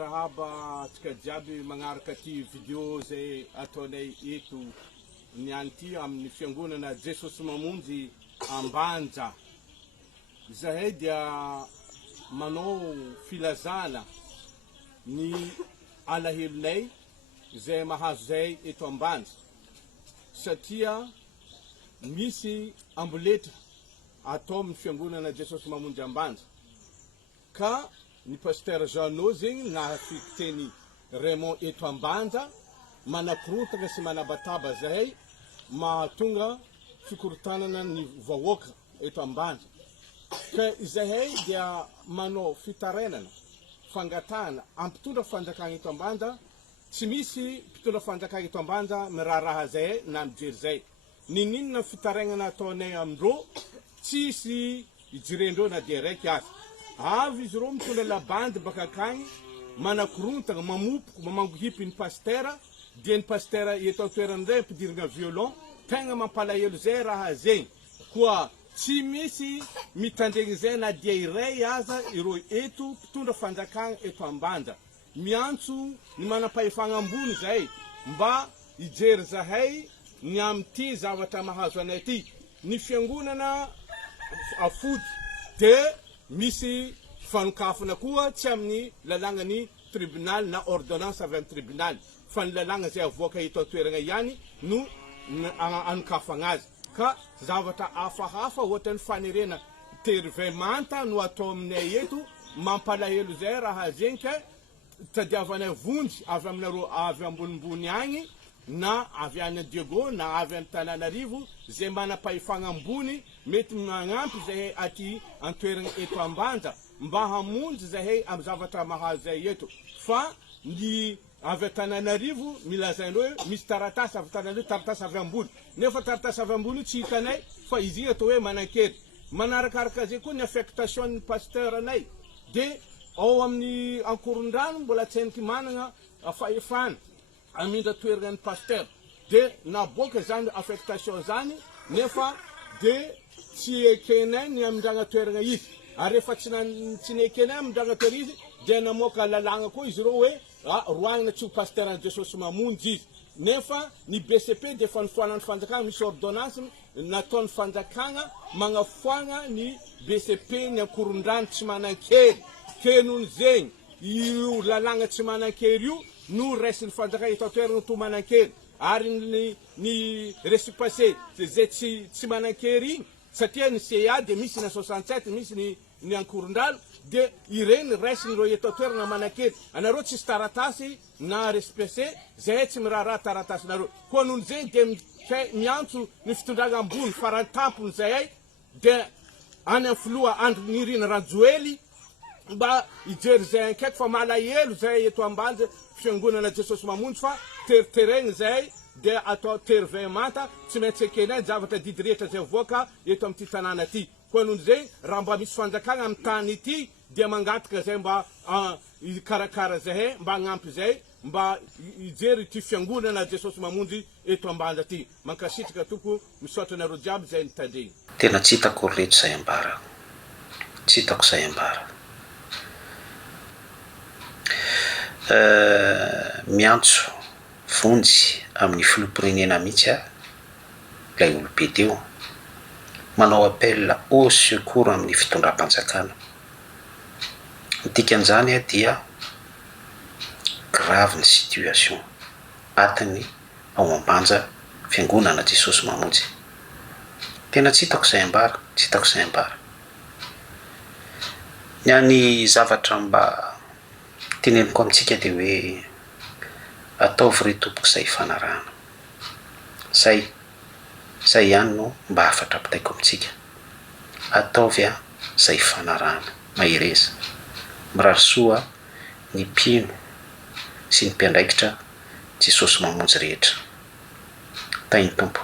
Marahaba antsika jiaby magnaraka ty vidéo zay ataonay eto niany ty amin'ny fiangonana Jesosy Mamonjy Ambanja. Zahay dia manao filazana ny alahelonay zay mahazo zay eto Ambanja satria misy amboletra atao amin'ny fiangonana Jesosy Mamonjy Ambanja ka ny pasteur Jeannot zegny nahafiky teny Raymond eto Ambanja manakorotana sy manabataba zahay mahatonga fikorotanana ny vahoaka eto Ambanja. Ka zahay dia manao fitarenana fangatahana ampitondra fanjakana eto Ambanja, tsy misy mpitondra fanjakana eto Ambanja miraraha zahay na mijery zay. Ninina fitarenana ataonay amindrô tsisy ijirendreo na dia raiky azy. Avy izy rô mitondra labandy baka akagny manakorontana mamopoko mamangohipy ny pastera dia ny pastera eto toerana zay mpidirana violon tegna mampalahelo zay raha zegny koa tsy misy mitandregny zay na dia iray aza ireo eto mpitondra fanjakana eto Ambanja miantso ny manam-pahefagna ambony zay mba ijery zahay ny amty zavatra mahazo anay ty ny fiangonana afody de misy fanokafana koa tsy amin'ny lalàgnany tribunal na ordonnance avy amin'ny tribunal fa ny lalàgna zay avoaka eto toerana ihany no anokafana azy ka zavatra hafahafa ohatra ny fanerena tery manta no atao aminay eto mampalahelo zay raha zegny ka tadiavanay vonjy avy aminareo avy ambonimbony agny na avy any Diego na avy any Tananarivo zay manam-pahefagna ambony mety magnampy zahay aty antoerana eto Ambanja mba hamonjy zahay amin'ny zavatra mahazo zay eto fa ny avy Tananarivo milazaindreo misy taratasy avy Tananarivo taratasy avy ambony nefa taratasy avy ambony tsy hitanay fa izy atao hoe manankery manarakaraka zay koa ny affectation ny pasteur anay de ao amin'ny ankorondrano mbola tsy hainiky manana fahefana amindra toerana ny pasteur de naboaka zany affectation zany nefa de tsy ekenay ny amindragna toerana izy ary efa tsy nekenay amindragna toerana izy de namoaka lalàgna koa izy reo hoe roagnina tsy ho pasteur an Jesosy Mamonjy izy nefa ny BCP de fa nifoanany fanjakana misy ordonnance nataon'ny fanjakana magnafoana ny BCP ny ankorondrano tsy manankery ke noho zegny io lalàgna tsy manankery io no raisin'ny fanjakana eto toerana to manankery ary ny récépissé zay tsy manankery igny satria ny CA de misy na 67 misy ny ankorondrano de ireny raisiny reo eto toerana manankery anareo tsisy taratasy na récépissé zay tsy miraharaha taratasy nareo koa noho zegny de miantso ny fitondrana ambony farantampony zay de any amin'ny filoha Andry Nirina Rajoely mba ijery zay ankaiky fa malahelo zay eto Ambanja fiangonana Jesosy Mamonjy fa teriteregny zay de atao tery manta tsy maintsy ekenay zavatra didy rehetra zay voaka eto amin'ty tanàna ty koa noho zay raha mba misy fanjakana amin'ny tany ity de mangataka zay mba karakara zahay mba agnampy zay mba ijery ty fiangonana Jesosy Mamonjy eto Ambanja ty mankasitraka toko misaotra nareo jiaby zay nitandregny tena tsy hitako reto zay ambara tsy hitako zay ambara miantso vonjy amin'ny filoham-pirenena mihitsy lay olobe teo manao appel au secours amin'ny fitondram-panjakana dikan'izany dia grave ny situation atiny ao Ambanja fiangonana Jesosy Mamonjy tena tsy hitako zay ambara tsy hitako zay ambara ny any zavatra mba teneniko amintsika dia hoe ataovy re tompoko zay fanarahana zay ihany no mba afatra apitaiko amintsika ataovy zay fanarahana mahireza mirarisoa ny mpino sy ny mpiandraikitra Jesosy Mamonjy rehetra tainy tompo